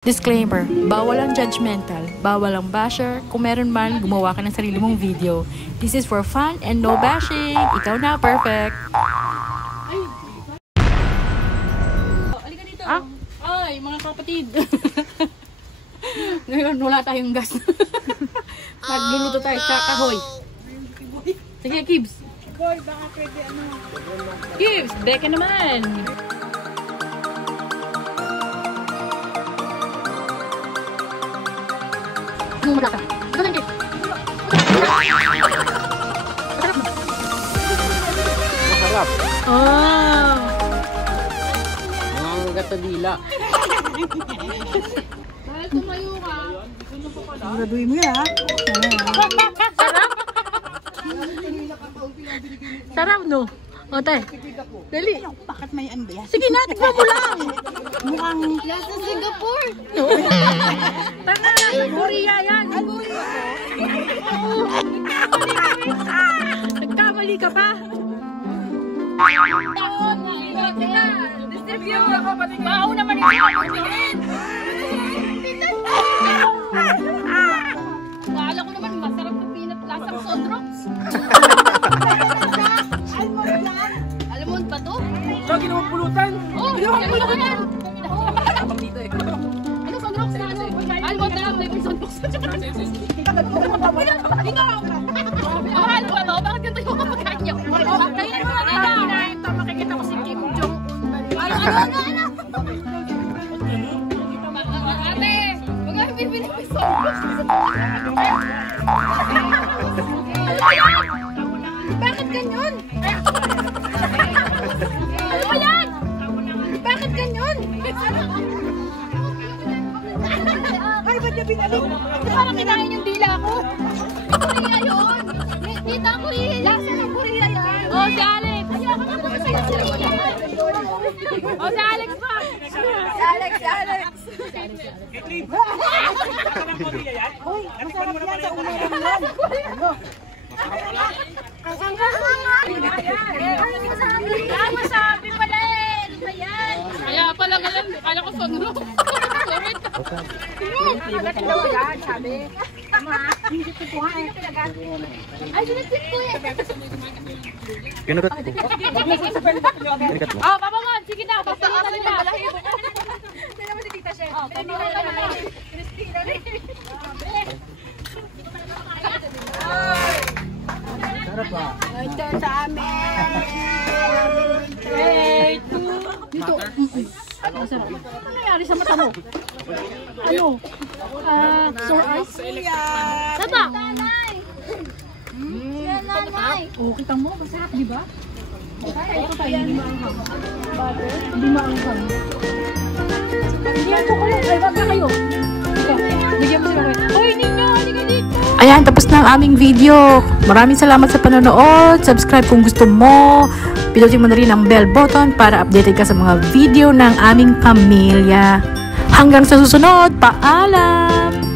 Disclaimer, bawal ang judgmental, bawal ang basher, kung meron man, gumawa ka ng sarili mong video. This is for fun and no bashing. Ikaw na, perfect. Ay! Halika dito. Ah? Ay, mga kapatid. Ngayon, wala tayong gas. Magluluto tayo sa kahoy. Sige, Kibs. Boy, baka pwede ano. Kibs, beke naman. Gumula ka. Ito lang, Kibs. Masarap. Ah. Mga gatadila. Dahil tumayo ka. Graduin mo yan, ha? Sarap, no? O, tay. Dali. Bakit may ano ba yan? Sige na, tikman mo lang. Mukhang... Nasa Singapore. Tanga na, Korea yan. Nagkamali ka pa. Taon na, iwag kita. Distribute. Bao naman yung tingin. Kala ko naman masarap na peanut lasang Sondrox. Almond ba to? Lagi naman pulutan. Oh, almond yan. Ano Sondrox na ano? Almond na lang, may Sondrox. Mahal ba to? Bakit ganito yung kapagkaan nyo? Kaya mo na ito. Makikita ko si Kim Jong-un. Ano? Ate, huwag kami bibili ng Sondrox. Bakit ganyan? Ano ba yan? Bakit ganyan? Ay, ba't niya binalik? Parang kinain yung dila ko. Korea yun. Tita ko eh. Lasa ng Korea yan. Oh, si Alex. Ayoko na po sa'yo. Oh, si Alex pa. Si Alex. Uy, masarap yan sa ulo lang yan. Ano? Masabi pala eh. Ano ba yan? Kaya pala ngayon. Kala ko sonro. Sorry. Ay, sinasip ko eh. Kinukat ko. Kinukat mo. Oh, Papa Mon, sige na. Basta na nila. Hindi naman si Tita Chef. Oh, Papa Mon. Sarap ba? Ito sa amin. Dito. Ano nangyari sa mata mo? Ano? Sore eyes? Taba! Oh, kita mo, masarap, di ba? Kaya ito tayo, hindi maanghang. Butter? Hindi maanghang. Hindi ako kayo. Ay, wag na kayo. Ika, bigyan mo sila kayo. Hoy, ninyo, halika dito! Ayan, tapos na ang aming video. Maraming salamat sa panonood. Subscribe kung gusto mo. Pinutin mo na rin ang bell button para updated ka sa mga video ng aming pamilya. Hanggang sa susunod, paalam!